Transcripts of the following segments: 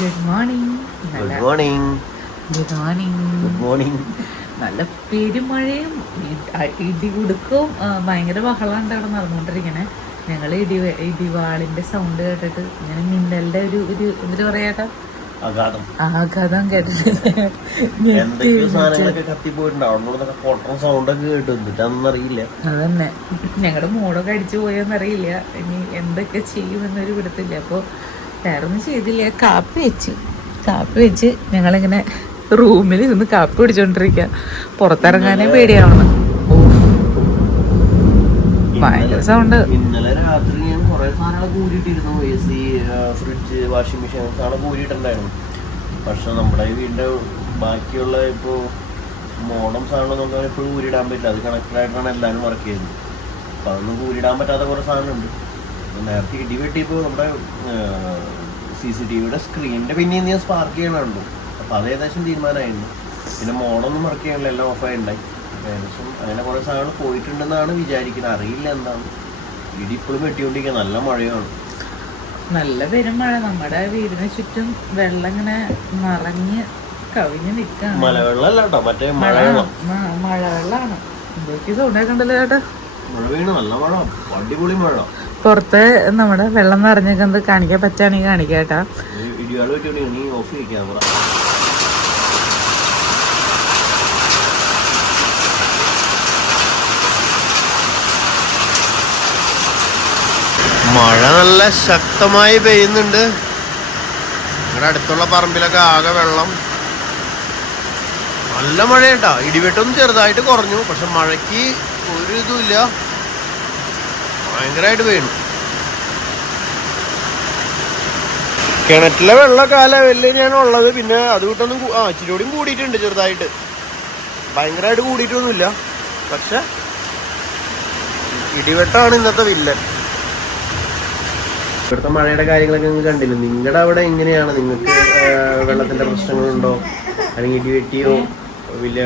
Good morning good morning good morning good morning നല്ല പെരുമഴയും ഇടി ഇടികുടുക്കവും ഭയങ്കര ബഹളമാണ് അവിടെ നടന്നുകൊണ്ടിരിക്കണേ. ഞങ്ങൾ ഇടി ഇടിവാളിന്റെ സൗണ്ട് കേട്ടിട്ട് ഇങ്ങനെ മിന്നലിന്റെ ഒരു ഒരു എന്തിനു പറയാട്ടാ ആഘാതം. കേട്ടിട്ടില്ല അതന്നെ. ഞങ്ങളുടെ മോടൊക്കെ അടിച്ചു പോയെന്നറിയില്ല. ഇനി എന്തൊക്കെ ചെയ്യുമെന്നൊരു വിടത്തില്ല അപ്പോൾ വേറെ ഒന്നും ചെയ്തില്ല. കാപ്പി വെച്ചു. കാപ്പി വെച്ച് ഞങ്ങളിങ്ങനെ റൂമിൽ ഇരുന്ന് കാപ്പി പിടിച്ചോണ്ടിരിക്കുക പുറത്തിറങ്ങാനേ പേടിയാവണം. ഭയങ്കര സൗണ്ട് ഇന്നലെ രാത്രി ഞാൻ കുറെ സാധനങ്ങൾ കൂടിയിട്ടിരുന്നു. A C fridge washing machine സാധനം കൂടിയിട്ടുണ്ടായിരുന്നു. പക്ഷെ നമ്മുടെ വീടിന്റെ ബാക്കിയുള്ള ഇപ്പോൾ മോഡം സാധനം നമുക്ക് എപ്പോഴും കൂരിടാൻ പറ്റില്ല. അത് കണക്റ്റഡ് ആയിട്ടാണ് എല്ലാവരും വർക്ക് ചെയ്യുന്നത്. അപ്പം അതൊന്നും കൂരിടാൻ പറ്റാത്ത കുറേ സാധനമുണ്ട് നേരത്തെ ഇടി വെട്ടിയപ്പോൾ നമ്മുടെ സി സി ടി വിയുടെ സ്ക്രീനിന്റെ പിന്നെയും ഞാൻ സ്പാർക്ക് ചെയ്യണുണ്ടോ അപ്പോൾ അത് ഏകദേശം തീരുമാനമായിരുന്നു. പിന്നെ മോഡൊന്നും വർക്ക് ചെയ്യണമല്ലോ എല്ലാം ഓഫ് ആയിട്ടുണ്ടായി ഏകദേശം അങ്ങനെ കുറേ സാധനങ്ങൾ പോയിട്ടുണ്ടെന്നാണ് വിചാരിക്കുന്നത് അറിയില്ല എന്താണ് ഇടി ഇപ്പോഴും വെട്ടിക്കൊണ്ടിരിക്കുക നല്ല മഴയാണ്. നല്ല പെരുമഴ നമ്മുടെ വീടിന് ചുറ്റും വെള്ളം ഇങ്ങനെ നിറഞ്ഞ് കവിഞ്ഞ് മഴ മഴവെള്ളം. മഴവെള്ളമാണ് എന്തൊക്കെ ചൂണ്ടാക്കണ്ടല്ലോ ചേട്ടാ? മഴ വീണ് നല്ല മഴ. അടിപൊളി മഴ. പുറത്ത് നമ്മുടെ വെള്ളം നിറഞ്ഞേക്കുന്നത് കാണിക്കാൻ പറ്റുകയാണെങ്കിൽ കാണിക്കാം കേട്ടാ. ഓഫ് ചെയ്യും ക്യാമറ മഴ നല്ല ശക്തമായി പെയ്യുന്നുണ്ട്. ഇവിടെ അടുത്തുള്ള പറമ്പിലൊക്കെ ആകെ വെള്ളം. നല്ല മഴ കേട്ടോ ഇടിവെട്ടൊന്നും ചെറുതായിട്ട് കുറഞ്ഞു. പക്ഷെ മഴയ്ക്ക് ഒരു ഇതുമില്ല. ഭയങ്കരമായിട്ട് വേണു കിണറ്റിലെ വെള്ളമൊക്കെ ആ ലെവലിൽ ഉള്ളത് പിന്നെ അത് വിട്ടൊന്നും ആ ഇച്ചിരിയോടും കൂടിയിട്ടുണ്ട് ചെറുതായിട്ട്. ഭയങ്കരമായിട്ട് കൂടിയിട്ടൊന്നുമില്ല. പക്ഷെ ഇടിവെട്ടാണ് ഇന്നത്തെ വില്ലൻ. ഇവിടുത്തെ മഴയുടെ കാര്യങ്ങളൊക്കെ നിങ്ങൾ കണ്ടില്ല? നിങ്ങളുടെ അവിടെ എങ്ങനെയാണ്? നിങ്ങൾക്ക് വെള്ളത്തിന്റെ പ്രശ്നങ്ങളുണ്ടോ? അല്ലെങ്കിൽ ഇടിവെട്ടിയോ? വലിയ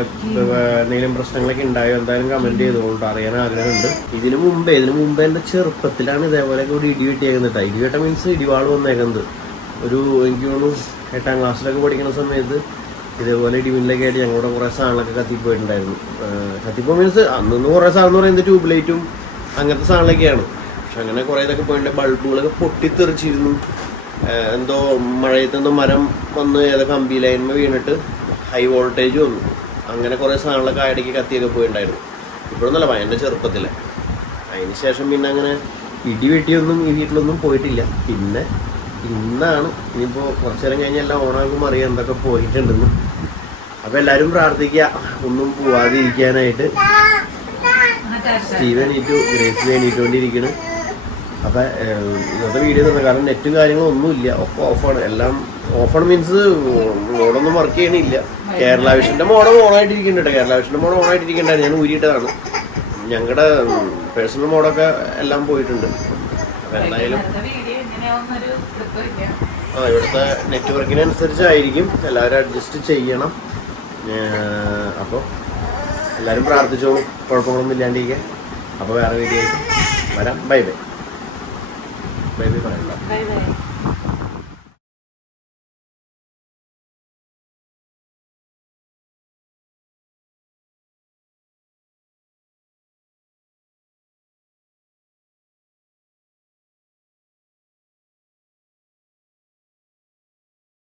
എന്തെങ്കിലും പ്രശ്നങ്ങളൊക്കെ ഉണ്ടായോ എന്തായാലും കമന്റ് ചെയ്തോളൂ അറിയാൻ ആഗ്രഹമുണ്ട്. ഇതിനു മുമ്പേ ഇതിനു മുമ്പേ എന്റെ ചെറുപ്പത്തിലാണ് ഇതേപോലെ കൂടി ഇടി വെട്ടിയേക്കുന്നത് ഇടിവെട്ട മീൻസ് ഇടിവാൾ വന്നേക്കുന്നത്. ഒരു എനിക്ക് തോന്നുന്നു എട്ടാം ക്ലാസ്സിലൊക്കെ പഠിക്കുന്ന സമയത്ത് ഇതേപോലെ ഇടിമിന്നലൊക്കെ ആയിട്ട് ഞങ്ങളുടെ കുറേ സാധനങ്ങളൊക്കെ കത്തിപ്പോയിട്ടുണ്ടായിരുന്നു. കത്തിപ്പോ മീൻസ് അന്നൊന്ന് കുറേ സാധനം എന്ന് പറയുന്നത് ട്യൂബ് ലൈറ്റും അങ്ങനത്തെ സാധനങ്ങളൊക്കെയാണ്. പക്ഷെ അങ്ങനെ കുറേ ഇതൊക്കെ പോയിട്ട് ബൾബുകളൊക്കെ പൊട്ടിത്തെറിച്ചിരുന്നു. എന്തോ മഴയത്ത് എന്തോ മരം വന്ന് ഏതോ കമ്പി ലൈൻമ വീണിട്ട് ഹൈ വോൾട്ടേജ് വന്നു. അങ്ങനെ കുറേ സാധനങ്ങളൊക്കെ ഇടയ്ക്ക് കത്തിയൊക്കെ പോയിട്ടുണ്ടായിരുന്നു ഇപ്പോഴൊന്നുമല്ല ഭയങ്കര ചെറുപ്പത്തിൽ അതിന് ശേഷം പിന്നെ അങ്ങനെ ഇടി വെട്ടിയൊന്നും ഈ വീട്ടിലൊന്നും പോയിട്ടില്ല. പിന്നെ ഇന്നാണ് ഇനിയിപ്പോൾ കുറച്ചു നേരം കഴിഞ്ഞ് എല്ലാം ഓണാക്കും അറിയാം എന്തൊക്കെ പോയിട്ടുണ്ടെന്ന്. അപ്പോൾ എല്ലാവരും പ്രാർത്ഥിക്കുക ഒന്നും പോവാതിരിക്കാനായിട്ട്. സ്റ്റീവൻ ഈറ്റു ഗ്രേസ് എണീറ്റുകൊണ്ടിരിക്കുന്നു അപ്പം ഇന്നത്തെ വീഡിയോ തന്നെ കാരണം നെറ്റും കാര്യങ്ങളും ഒന്നുമില്ല. ഒക്കെ ഓഫാണ്. എല്ലാം ഓഫാണ് മീൻസ് ഓടൊന്നും വർക്ക് ചെയ്യണില്ല. കേരള വിഷന്റെ മോഡ് ഓണായിട്ടിരിക്കുന്നുണ്ട്. കേരള വിഷന്റെ മോഡ് ഓണായിട്ടിരിക്കണ്ടായിരുന്നു ഞാൻ ഊരിയിട്ടതാണ്. ഞങ്ങളുടെ പേഴ്സണൽ മോഡൊക്കെ എല്ലാം പോയിട്ടുണ്ട്. എന്തായാലും ആ ഇവിടുത്തെ നെറ്റ്വർക്കിനനുസരിച്ചായിരിക്കും. എല്ലാവരും അഡ്ജസ്റ്റ് ചെയ്യണം. അപ്പോൾ എല്ലാവരും പ്രാർത്ഥിച്ചോളും. കുഴപ്പങ്ങളൊന്നും ഇല്ലാണ്ടിരിക്കാൻ അപ്പോൾ വേറെ വീഡിയോ വരാം. Bye bye. ബൈ ബൈ പറയണ്ട